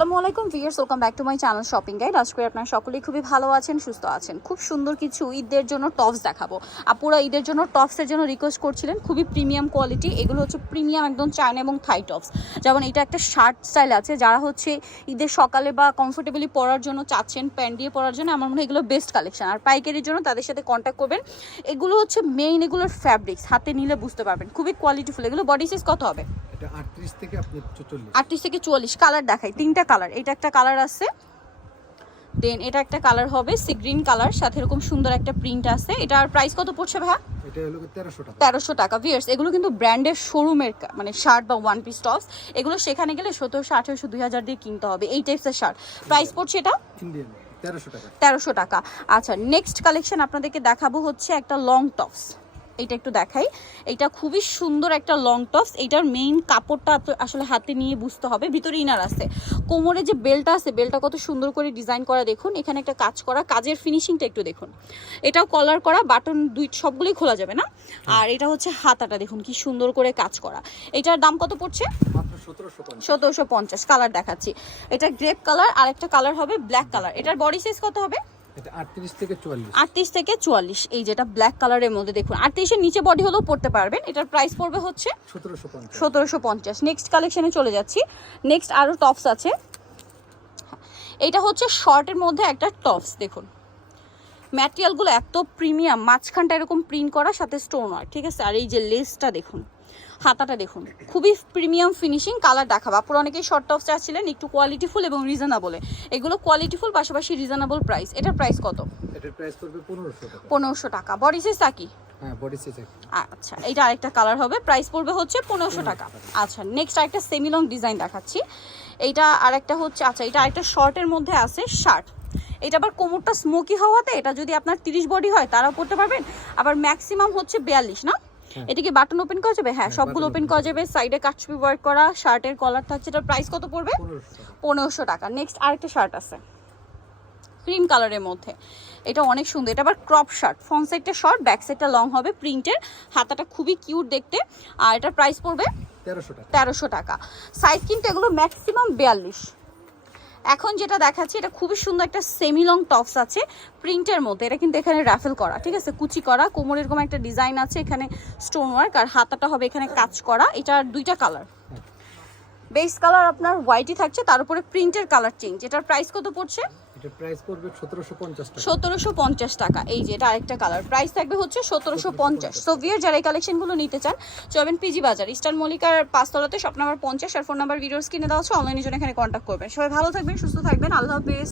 আসসালামু আলাইকুম viewers welcome back to my channel shopping guide. আজকে আপনারা সকলেই খুবই ভালো আছেন, সুস্থ আছেন। খুব সুন্দর কিছু ঈদের জন্য টপস দেখাবো। আপুরা ঈদের জন্য টপসের জন্য রিকোয়েস্ট করছিলেন, খুবই প্রিমিয়াম কোয়ালিটি এগুলো হচ্ছে প্রিমিয়াম একদম চায়না এবং থাই টপস। যেমন এটা একটা শার্ট স্টাইল আছে, যারা হচ্ছে ঈদের সকালে বা কমফোর্টেবলি পরার জন্য চাচ্ছেন প্যান্ট দিয়ে পরার জন্য, আমার মনে হয় এগুলো বেস্ট কালেকশন আর পাইকারির জন্য তাদের সাথে কন্ট্যাক্ট করবেন। এগুলো হচ্ছে মেইন এগুলোর ফ্যাব্রিক্স হাতে নিলে বুঝতে পারবেন। খুবই কোয়ালিটিফুল এগুলো বডি সাইজ কত হবে? এটা থেকে আপনি কালার দেখাই তিনটা কালার। এটা একটা কালার আছে। দেন এটা একটা কালার হবে সি গ্রিন কালার সাথে এরকম সুন্দর একটা প্রিন্ট আছে। এটার প্রাইস কত পড়ছে ভাইয়া? এটা হলো তেরোশো টাকা। এগুলো কিন্তু ব্র্যান্ডের শোরুমের মানে শার্ট বা ওয়ান পিস টপস এগুলো সেখানে গেলে সতেরোশো আঠেরোশো দুই হাজার দিয়ে কিনতে হবে। এই টাইপসের শার্ট প্রাইস পড়ছে এটা? ইন্ডিয়ান তেরোশো টাকা। আচ্ছা নেক্সট কালেকশন আপনাদেরকে দেখাবো হচ্ছে একটা লং টপস এইটা একটু দেখাই। এটা খুবই সুন্দর একটা লং টপস এইটার মেইন কাপড়টা আসলে হাতে নিয়ে বুঝতে হবে। ভিতরে ইনার আছে। কোমরে যে বেলটা আছে বেলটা কত সুন্দর করে ডিজাইন করা দেখুন। এখানে একটা কাজ করা কাজের ফিনিশিংটা একটু দেখুন। এটাও কলার করা বাটন দুই সবগুলোই খোলা যাবে না? আর এটা হচ্ছে হাতাটা দেখুন কি সুন্দর করে কাজ করা। এটার দাম কত পড়ছে? সতেরোশো পঞ্চাশ। সতেরোশো পঞ্চাশ। কালার দেখাচ্ছি। এটা গ্রেপ কালার আর একটা কালার হবে ব্ল্যাক কালার এটার বডি সাইজ কত হবে? এটা আটত্রিশ থেকে চুয়াল্লিশ। আটত্রিশ থেকে চুয়াল্লিশ এই যেটা ব্ল্যাক কালারের মধ্যে দেখুন। আটত্রিশের নিচে বডি হলেও পড়তে পারবেন। এটার প্রাইস পড়বে হচ্ছে সতেরোশো পঞ্চাশ। সতেরোশো পঞ্চাশ। নেক্সট কালেকশনে চলে যাচ্ছি। নেক্সট আরও টপস আছে। এটা হচ্ছে শর্টের মধ্যে একটা টপস দেখুন। ম্যাটেরিয়ালগুলো এত প্রিমিয়াম মাঝখানটা এরকম প্রিন্ট করা সাথে স্টোন হয় ঠিক আছে? আর এই যে লেসটা দেখুন। হাতাটা দেখুন। খুবই প্রিমিয়াম ফিনিশিং কালার দেখাবো। আপনারা অনেকেই শর্ট টপস চাচ্ছিলেন একটু কোয়ালিটিফুল এবং রিজনেবলে এগুলো কোয়ালিটিফুল পাশাপাশি রিজনেবল প্রাইস এটার প্রাইস কত? এটার প্রাইস পড়বে পনেরোশো টাকা। পনেরোশো টাকা। বডি সাইজ হ্যাঁ সাইজ আচ্ছা এটা আরেকটা কালার হবে। প্রাইস পড়বে হচ্ছে পনেরোশো টাকা। আচ্ছা নেক্সট আরেকটা সেমি লং ডিজাইন দেখাচ্ছি। এইটা আরেকটা হচ্ছে আচ্ছা এটা আরেকটা শর্টের মধ্যে আছে শার্ট এটা আবার কোমরটা স্মোকি হওয়াতে এটা যদি আপনার তিরিশ বডি হয় তারাও পড়তে পারবেন। আবার ম্যাক্সিমাম হচ্ছে বিয়াল্লিশ না। এটা কি বাটন ওপেন করা যাবে? হ্যাঁ হ্যাঁ, সবগুলো ওপেন করা যাবে। সাইডে কাটছবি ওয়ার্ক করা শার্টের কলার থাকছে। এটার প্রাইস কত পড়বে? পনেরোশো টাকা। নেক্সট আরেকটা শার্ট আছে। ক্রিম কালারের মধ্যে। এটা অনেক সুন্দর। এটা আবার ক্রপ শার্ট ফ্রন্ট সাইডটা শর্ট ব্যাক সাইডটা লং হবে। প্রিন্টের হাতাটা খুবই কিউট দেখতে। আর এটার প্রাইস পড়বে তেরোশো টাকা। তেরোশো টাকা। সাইজ কিন্তু এগুলো ম্যাক্সিমাম বিয়াল্লিশ। এখন যেটা দেখাচ্ছি, এটা খুবই সুন্দর একটা সেমি লং টপস আছে প্রিন্টের মধ্যে। এটা কিন্তু এখানে রাফেল করা, ঠিক আছে? কুচি করা কোমর এরকম একটা ডিজাইন আছে, এখানে স্টোন ওয়ার্ক আর হাতাটা হবে এখানে কাজ করা, এটার দুইটা কালার। বেস কালার আপনার হোয়াইটই থাকছে, তার উপরে প্রিন্টের কালার চেঞ্জ এটার প্রাইস কত পড়ছে? প্রাইস পড়বে টাকা। এই যে এটা আরেকটা কালার প্রাইস থাকবে হচ্ছে সো ভিয়ার যারা এই কালেকশনগুলো নিতে চান চলবেন পিজি বাজার ইস্টার্ন মল্লিকার পাঁচতলাতে শপ নাম্বার পঞ্চাশ আর ফোন নাম্বার ভিডিওর স্ক্রিনে দেওয়া হচ্ছে অনলাইনের জন্য এখানে কন্ট্যাক্ট করবেন। সবাই ভালো থাকবেন সুস্থ থাকবেন আল্লাহ হাফেজ।